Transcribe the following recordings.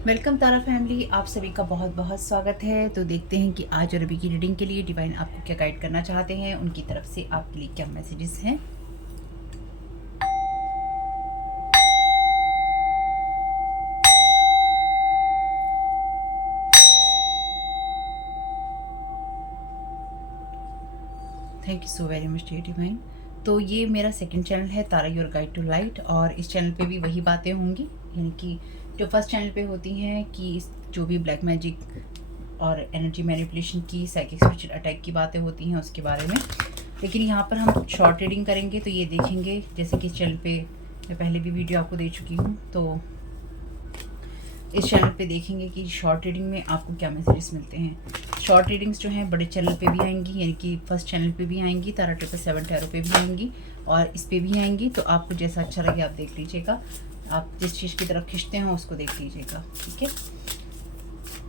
Welcome तारा family, आप सभी का बहुत बहुत स्वागत है। तो देखते हैं कि आज और अभी की रीडिंग के लिए डिवाइन आपको क्या गाइड करना चाहते हैं, उनकी तरफ से आपके लिए क्या मैसेजेस हैं। Thank you so very much dear divine. तो ये मेरा सेकंड चैनल है Tara your guide to light, और इस चैनल पे भी वही बातें होंगी, यानी कि जो फर्स्ट चैनल पे होती हैं कि जो भी ब्लैक मैजिक और एनर्जी मैनिपुलेशन की, साइकिक स्पिरिचुअल अटैक की बातें होती हैं उसके बारे में। लेकिन यहाँ पर हम शॉर्ट रीडिंग करेंगे, तो ये देखेंगे जैसे कि इस चैनल पे मैं पहले भी वीडियो आपको दे चुकी हूँ, तो इस चैनल पे देखेंगे कि शॉर्ट रीडिंग में आपको क्या मैसेजेस मिलते हैं। शॉर्ट रीडिंग्स जो हैं बड़े चैनल पे भी आएंगी, यानी कि फर्स्ट चैनल पे भी आएंगी, तारा 777 टैरो पे भी आएंगी और इस पे भी आएंगी। तो आपको जैसा अच्छा लगे आप देख लीजिएगा, आप जिस चीज़ की तरफ खींचते हैं उसको देख लीजिएगा, ठीक है।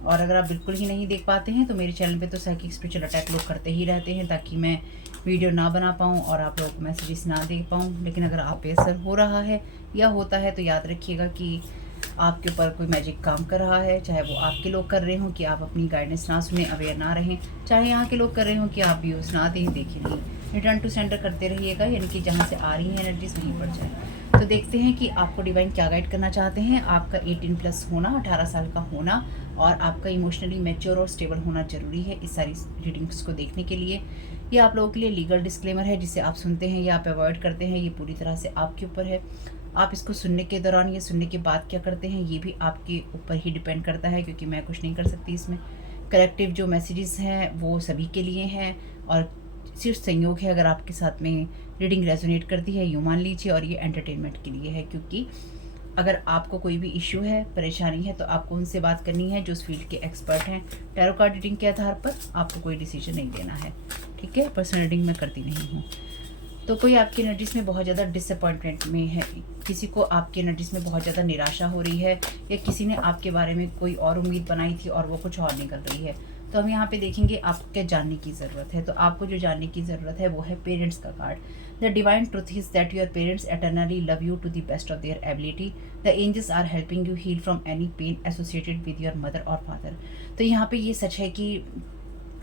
और अगर आप बिल्कुल ही नहीं देख पाते हैं तो मेरे चैनल पे तो साइकिक स्पिरिचुअल अटैक लोग करते ही रहते हैं, ताकि मैं वीडियो ना बना पाऊँ और आप लोगों को मैसेजेस ना दे पाऊँ। लेकिन अगर आप पे असर हो रहा है या होता है तो याद रखिएगा कि आपके ऊपर कोई मैजिक काम कर रहा है, चाहे वो आपके लोग कर रहे हों कि आप अपनी गाइडेंस ना सुने, अवेयर ना रहें, चाहे यहाँ के लोग कर रहे हों कि आप व्यूज़ ना दें, देखिए नहीं, रिटर्न टू सेंटर करते रहिएगा, यानी कि जहाँ से आ रही हैं एनर्जीज वहीं पड़ जाए। तो देखते हैं कि आपको डिवाइन क्या गाइड करना चाहते हैं। आपका 18+ होना, 18 साल का होना और आपका इमोशनली मैच्योर और स्टेबल होना ज़रूरी है इस सारी रीडिंग्स को देखने के लिए। ये आप लोगों के लिए लीगल डिस्क्लेमर है, जिसे आप सुनते हैं या आप अवॉइड करते हैं ये पूरी तरह से आपके ऊपर है। आप इसको सुनने के दौरान या सुनने के बाद क्या करते हैं ये भी आपके ऊपर ही डिपेंड करता है, क्योंकि मैं कुछ नहीं कर सकती इसमें। कलेक्टिव जो मैसेजेस हैं वो सभी के लिए हैं और सिर्फ संयोग है अगर आपके साथ में रीडिंग रेजोनेट करती है, यूँ मान लीजिए। और ये एंटरटेनमेंट के लिए है, क्योंकि अगर आपको कोई भी इश्यू है, परेशानी है, तो आपको उनसे बात करनी है जो उस फील्ड के एक्सपर्ट हैं। टैरो कार्ड रीडिंग के आधार पर आपको कोई डिसीजन नहीं लेना है, ठीक है। पर्सनल रीडिंग मैं करती नहीं हूँ। तो कोई आपकी एनर्जीज में बहुत ज़्यादा डिसअपॉइंटमेंट में है, किसी को आपकी एनर्जीज में बहुत ज़्यादा निराशा हो रही है, या किसी ने आपके बारे में कोई और उम्मीद बनाई थी और वो कुछ और निकल रही है। तो हम यहाँ पे देखेंगे आपको क्या जानने की ज़रूरत है। तो आपको जो जानने की ज़रूरत है वो है पेरेंट्स का card. The divine truth is that your parents eternally love you to the best of their ability. The angels are helping you heal from any pain associated with your mother और father. तो यहाँ पे ये सच है कि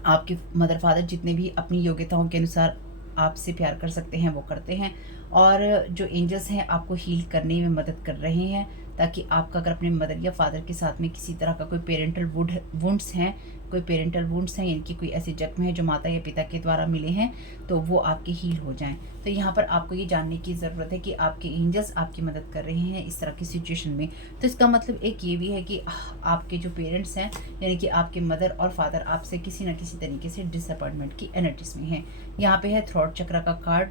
आपके mother father जितने भी अपनी योग्यताओं के अनुसार आपसे प्यार कर सकते हैं वो करते हैं, और जो एंजल्स हैं आपको हील करने में मदद कर रहे हैं, ताकि आपका अगर अपने मदर या फादर के साथ में किसी तरह का कोई पेरेंटल वुंड्स हैं, कोई पेरेंटल वुंड्स हैं, यानी कि कोई ऐसे जख्म है जो माता या पिता के द्वारा मिले हैं, तो वो आपके हील हो जाएं। तो यहाँ पर आपको ये जानने की ज़रूरत है कि आपके एंजल्स आपकी मदद कर रहे हैं इस तरह की सिचुएशन में। तो इसका मतलब एक ये भी है कि आपके जो पेरेंट्स हैं, यानी कि आपके मदर और फादर आपसे किसी न किसी तरीके से डिसअपॉइंटमेंट की एनर्जीज में हैं। यहाँ पे है थ्रॉट चक्र का कार्ड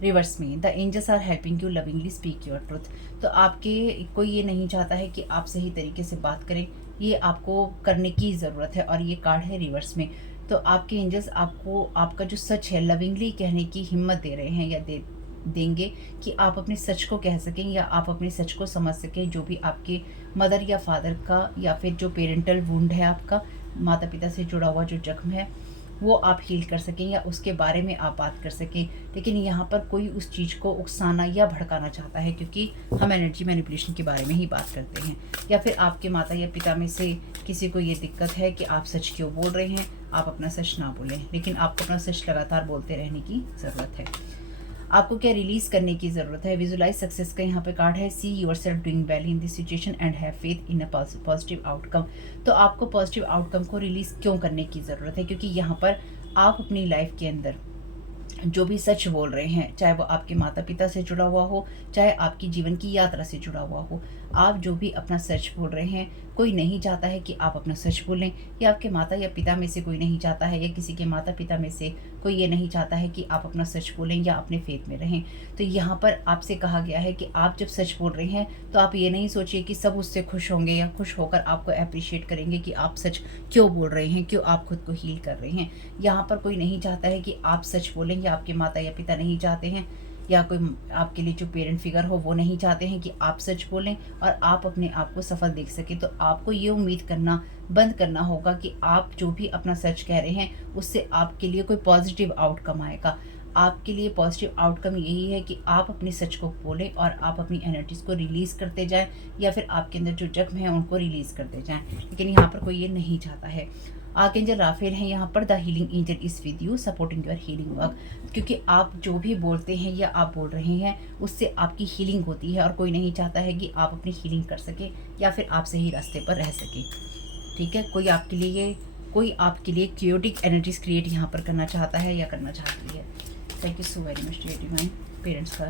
रिवर्स में। The angels are helping you lovingly speak your truth. तो आपके कोई ये नहीं चाहता है कि आप सही तरीके से बात करें, ये आपको करने की ज़रूरत है, और ये कार्ड है रिवर्स में। तो आपके एंजल्स आपको आपका जो सच है लविंगली कहने की हिम्मत दे रहे हैं, या देंगे कि आप अपने सच को कह सकें, या आप अपने सच को समझ सकें। जो भी आपके मदर या फादर का, या फिर जो पेरेंटल वुंड है आपका, माता पिता से जुड़ा हुआ जो जख्म है, वो आप हील कर सकें या उसके बारे में आप बात कर सकें। लेकिन यहाँ पर कोई उस चीज़ को उकसाना या भड़काना चाहता है, क्योंकि हम एनर्जी मैनिपुलेशन के बारे में ही बात करते हैं। या फिर आपके माता या पिता में से किसी को ये दिक्कत है कि आप सच क्यों बोल रहे हैं, आप अपना सच ना बोलें, लेकिन आपको अपना सच लगातार बोलते रहने की ज़रूरत है। आपको क्या रिलीज करने की ज़रूरत है। विजुलाइज सक्सेस का यहाँ पे कार्ड है। See your self doing well in this situation and have faith in a positive outcome. तो आपको पॉजिटिव आउटकम को रिलीज क्यों करने की ज़रूरत है, क्योंकि यहाँ पर आप अपनी लाइफ के अंदर जो भी सच बोल रहे हैं, चाहे वो आपके माता पिता से जुड़ा हुआ हो, चाहे आपकी जीवन की यात्रा से जुड़ा हुआ हो, आप जो भी अपना सच बोल रहे हैं, कोई नहीं चाहता है कि आप अपना सच बोलें, या आपके माता या पिता में से कोई नहीं चाहता है, या किसी के माता पिता में से कोई ये नहीं चाहता है कि आप अपना सच बोलें या अपने फेथ में रहें। तो यहाँ पर आपसे कहा गया है कि आप जब सच बोल रहे हैं तो आप ये नहीं सोचिए कि सब उससे खुश होंगे या खुश होकर आपको अप्रिशिएट करेंगे कि आप सच क्यों बोल रहे हैं, क्यों आप खुद को हील कर रहे हैं। यहाँ पर कोई नहीं चाहता है कि आप सच बोलें, या आपके माता या पिता नहीं चाहते हैं, या कोई आपके लिए जो पेरेंट फिगर हो वो नहीं चाहते हैं कि आप सच बोलें और आप अपने आप को सफल देख सकें। तो आपको ये उम्मीद करना बंद करना होगा कि आप जो भी अपना सच कह रहे हैं उससे आपके लिए कोई पॉजिटिव आउटकम आएगा। आपके लिए पॉजिटिव आउटकम यही है कि आप अपने सच को बोलें और आप अपनी एनर्जीज़ को रिलीज़ करते जाएं, या फिर आपके अंदर जो जख्म है उनको रिलीज़ करते जाएं। लेकिन यहाँ पर कोई ये नहीं चाहता है। आर्कएंजल राफेल हैं यहाँ पर, the healing angel is with you supporting your healing work, क्योंकि आप जो भी बोलते हैं या आप बोल रहे हैं उससे आपकी हीलिंग होती है, और कोई नहीं चाहता है कि आप अपनी हीलिंग कर सकें या फिर आप सही रास्ते पर रह सकें। ठीक है, कोई आपके लिए क्रिएटिव एनर्जीज क्रिएट यहाँ पर करना चाहता है या करना चाहती है। Thank you so very much dear divine. Parents का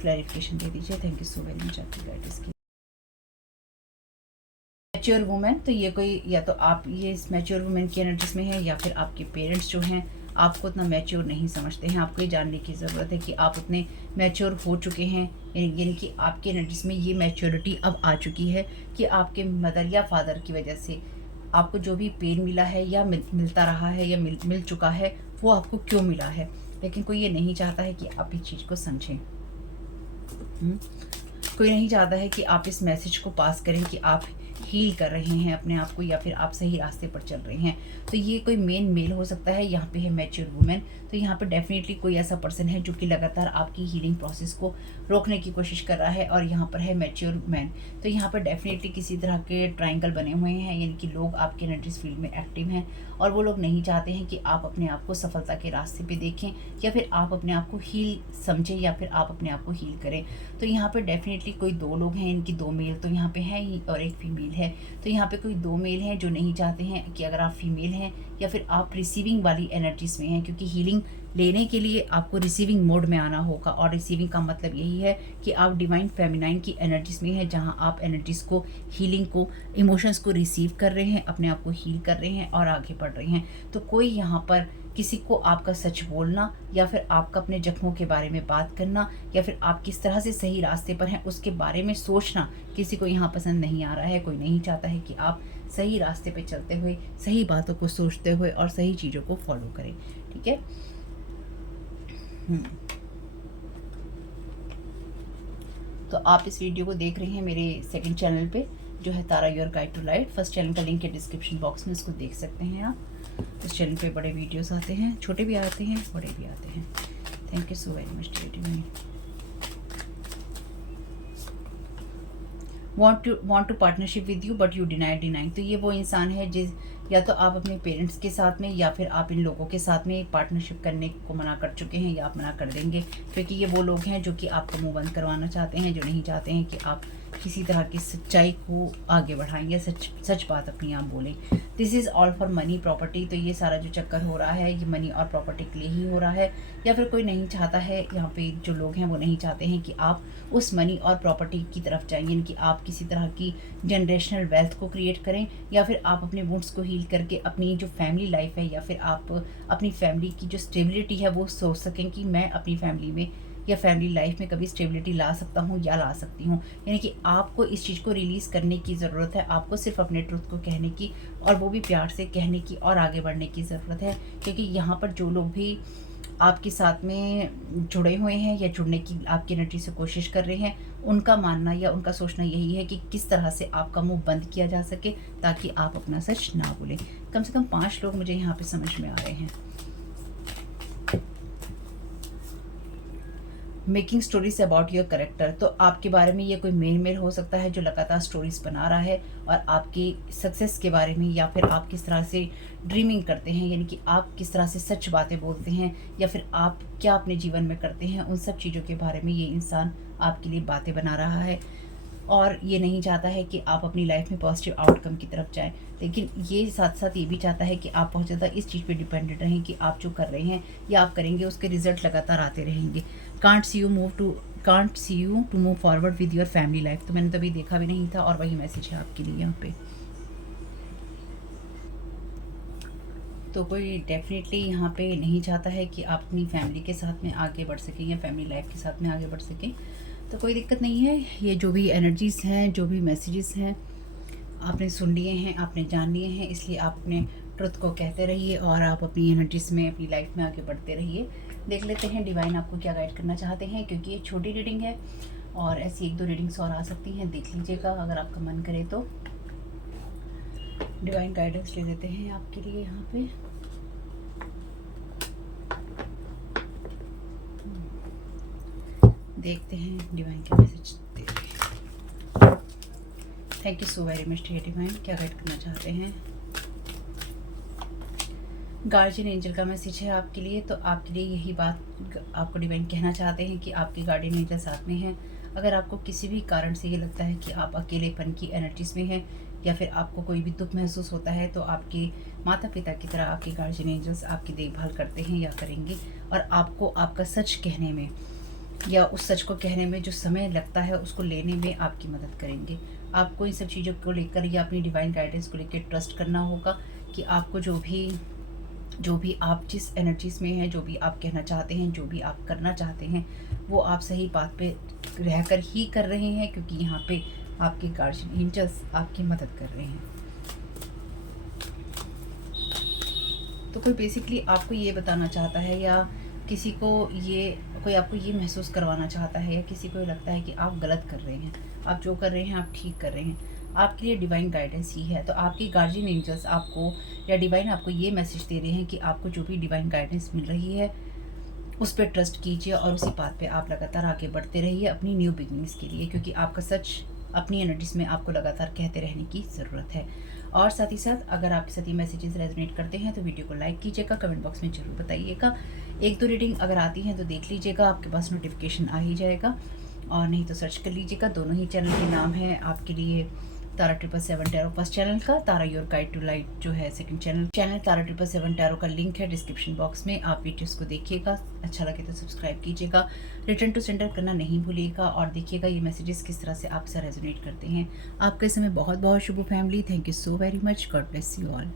क्लैरिफिकेशन दे दीजिए। Thank you so very much आपकी गाइडेंस की। मैच्योर वुमेन, तो ये कोई, या तो आप ये इस मैच्योर वुमेन की एनर्जीज में है, या फिर आपके पेरेंट्स जो हैं आपको उतना मैच्योर नहीं समझते हैं। आपको ये जानने की ज़रूरत है कि आप उतने मैच्योर हो चुके हैं, यानी कि आपकी एनर्जीज में ये मैच्योरिटी अब आ चुकी है कि आपके मदर या फादर की वजह से आपको जो भी पेन मिला है या मिलता रहा है या मिल चुका है, वो आपको क्यों मिला है। लेकिन कोई ये नहीं चाहता है कि आप इस चीज़ को समझें। कोई नहीं चाहता है कि आप इस मैसेज को पास करें कि आप हील कर रहे हैं अपने आप को, या फिर आप सही रास्ते पर चल रहे हैं। तो ये कोई मेल हो सकता है, यहाँ पे है मैच्योर वुमेन। तो यहाँ पे डेफिनेटली कोई ऐसा पर्सन है जो कि लगातार आपकी हीलिंग प्रोसेस को रोकने की कोशिश कर रहा है, और यहाँ पर है मैच्योर मैन। तो यहाँ पर डेफिनेटली किसी तरह के ट्रायंगल बने हुए हैं, यानी कि लोग आपके एनर्जीज फील्ड में एक्टिव हैं, और वो लोग नहीं चाहते हैं कि आप अपने आप को सफलता के रास्ते पे देखें, या फिर आप अपने आप को हील समझें, या फिर आप अपने आप को हील करें। तो यहाँ पर डेफिनेटली कोई दो लोग हैं, इनकी दो मेल तो यहाँ पे हैं ही, और एक फीमेल है। तो यहाँ पे कोई दो मेल हैं जो नहीं चाहते हैं कि अगर आप फीमेल हैं या फिर आप रिसीविंग वाली एनर्जीज में हैं, क्योंकि हीलिंग लेने के लिए आपको रिसीविंग मोड में आना होगा, और रिसीविंग का मतलब यही है कि आप डिवाइन फेमिनाइन की एनर्जीज में हैं, जहाँ आप एनर्जीज को, हीलिंग को, इमोशंस को रिसीव कर रहे हैं, अपने आप को हील कर रहे हैं और आगे बढ़ रहे हैं। तो कोई यहाँ पर किसी को आपका सच बोलना, या फिर आपका अपने जख्मों के बारे में बात करना, या फिर आप किस तरह से सही रास्ते पर हैं उसके बारे में सोचना किसी को यहाँ पसंद नहीं आ रहा है। कोई नहीं चाहता है कि आप सही रास्ते पे चलते हुए, सही बातों को सोचते हुए और सही चीज़ों को फॉलो करें। ठीक है। तो आप इस वीडियो को देख रहे हैं मेरे सेकंड चैनल पे, जो है Tara your guide to light. First channel का लिंक है डिस्क्रिप्शन बॉक्स में, इसको देख सकते हैं आप। उस चैनल पे बड़े वीडियोस आते हैं, छोटे भी आते हैं, बड़े भी आते हैं। Thank you so very much dear divine. want to partnership with you but you denying. तो ये वो इंसान है जिस, या तो आप अपने पेरेंट्स के साथ में या फिर आप इन लोगों के साथ में पार्टनरशिप करने को मना कर चुके हैं, या आप मना कर देंगे, क्योंकि ये वो लोग हैं जो कि आपको मुंह बंद करवाना चाहते हैं, जो नहीं चाहते हैं कि आप किसी तरह की सच्चाई को आगे बढ़ाएं या सच बात अपनी आप बोलें। This is all for money property. तो ये सारा जो चक्कर हो रहा है ये मनी और प्रॉपर्टी के लिए ही हो रहा है, या फिर कोई नहीं चाहता है, यहाँ पे जो लोग हैं वो नहीं चाहते हैं कि आप उस मनी और प्रॉपर्टी की तरफ जाएं, यानी कि आप किसी तरह की जनरेशनल वेल्थ को क्रिएट करें, या फिर आप अपने वुंड्स को हील करके अपनी जो फैमिली लाइफ है, या फिर आप अपनी फैमिली की जो स्टेबिलिटी है वो सोच सकें कि मैं अपनी फैमिली में या फैमिली लाइफ में कभी स्टेबिलिटी ला सकता हूँ या ला सकती हूँ। यानी कि आपको इस चीज़ को रिलीज़ करने की ज़रूरत है, आपको सिर्फ अपने ट्रुथ को कहने की, और वो भी प्यार से कहने की और आगे बढ़ने की ज़रूरत है। क्योंकि यहाँ पर जो लोग भी आपके साथ में जुड़े हुए हैं या जुड़ने की आपकी एनर्जी से कोशिश कर रहे हैं, उनका मानना या उनका सोचना यही है कि किस तरह से आपका मुंह बंद किया जा सके ताकि आप अपना सच ना बोलें। कम से कम 5 लोग मुझे यहाँ पे समझ में आ रहे हैं। Making stories about your character. तो आपके बारे में ये कोई मेल हो सकता है जो लगातार स्टोरीज बना रहा है, और आपकी सक्सेस के बारे में, या फिर आप किस तरह से ड्रीमिंग करते हैं, यानी कि आप किस तरह से सच बातें बोलते हैं, या फिर आप क्या अपने जीवन में करते हैं, उन सब चीज़ों के बारे में ये इंसान आपके लिए बातें बना रहा है। और ये नहीं चाहता है कि आप अपनी लाइफ में पॉजिटिव आउटकम की तरफ जाएं, लेकिन ये साथ साथ ये भी चाहता है कि आप बहुत ज़्यादा इस चीज़ पे डिपेंडेंट रहें कि आप जो कर रहे हैं या आप करेंगे उसके रिजल्ट लगातार आते रहेंगे। Can't see you to move forward with your family life. तो मैंने तो अभी देखा भी नहीं था, और वही मैसेज है आपके लिए यहाँ पे। तो कोई डेफिनेटली यहाँ पे नहीं चाहता है कि आप अपनी फैमिली के साथ में आगे बढ़ सकें या फैमिली लाइफ के साथ में आगे बढ़ सकें। तो कोई दिक्कत नहीं है। ये जो भी एनर्जीज़ हैं, जो भी मैसेजेस हैं, आपने सुन लिए हैं, आपने जान लिए हैं, इसलिए आप अपने ट्रुथ को कहते रहिए और आप अपनी एनर्जीज़ में, अपनी लाइफ में आगे बढ़ते रहिए। देख लेते हैं डिवाइन आपको क्या गाइड करना चाहते हैं, क्योंकि ये छोटी रीडिंग है और ऐसी 1-2 रीडिंग्स और आ सकती हैं, देख लीजिएगा अगर आपका मन करे तो। डिवाइन गाइडेंस ले देते हैं आपके लिए यहाँ पे। देखते हैं डिवाइन क्या मैसेज दे रहे हैं। Thank you so very much dear divine, क्या गाइड करना चाहते हैं। गार्जियन एंजल का मैसेज है आपके लिए। तो आपके लिए यही बात आपको डिवाइन कहना चाहते हैं कि आपके गार्डियन एंजल साथ में हैं। अगर आपको किसी भी कारण से ये लगता है कि आप अकेलेपन की एनर्जीज में हैं या फिर आपको कोई भी दुख महसूस होता है, तो आपके माता पिता की तरह आपके गार्जियन एंजल्स आपकी देखभाल करते हैं या करेंगे, और आपको आपका सच कहने में या उस सच को कहने में जो समय लगता है उसको लेने में आपकी मदद करेंगे। आपको इन सब चीज़ों को लेकर या अपनी डिवाइन गाइडेंस को लेकर ट्रस्ट करना होगा कि आपको जो भी आप जिस एनर्जीज में हैं, जो भी आप कहना चाहते हैं, जो भी आप करना चाहते हैं, वो आप सही बात पे रहकर ही कर रहे हैं, क्योंकि यहाँ पे आपके गार्जियन एंजल्स आपकी मदद कर रहे हैं। तो कोई बेसिकली आपको ये बताना चाहता है या कोई आपको ये महसूस करवाना चाहता है, या किसी को ये लगता है कि आप गलत कर रहे हैं, आप जो कर रहे हैं आप ठीक कर रहे हैं, आपके लिए डिवाइन गाइडेंस ही है। तो आपके गार्जियन एंजल्स आपको या डिवाइन आपको ये मैसेज दे रहे हैं कि आपको जो भी डिवाइन गाइडेंस मिल रही है उस पर ट्रस्ट कीजिए और उसी बात पे आप लगातार आगे बढ़ते रहिए अपनी न्यू बिगनिंग्स के लिए, क्योंकि आपका सच अपनी एनर्जीज में आपको लगातार कहते रहने की ज़रूरत है। और साथ ही साथ अगर आपके साथ ये मैसेजेस रेजोनेट करते हैं तो वीडियो को लाइक कीजिएगा, कमेंट बॉक्स में ज़रूर बताइएगा। 1-2 रीडिंग अगर आती हैं तो देख लीजिएगा, आपके पास नोटिफिकेशन आ ही जाएगा, और नहीं तो सर्च कर लीजिएगा। दोनों ही चैनल के नाम है आपके लिए तारा 777 टैरो फर्स्ट चैनल का, तारा योर गाइड टू लाइट जो है सेकंड चैनल तारा 777 टैरो का लिंक है डिस्क्रिप्शन बॉक्स में। आप वीडियोस को देखिएगा, अच्छा लगे तो सब्सक्राइब कीजिएगा, रिटर्न टू सेंडर करना नहीं भूलिएगा, और देखिएगा ये मैसेजेस किस तरह से आपसे रेजोनेट करते हैं। आपका समय बहुत बहुत शुभ family. Thank you so very much. God bless you all.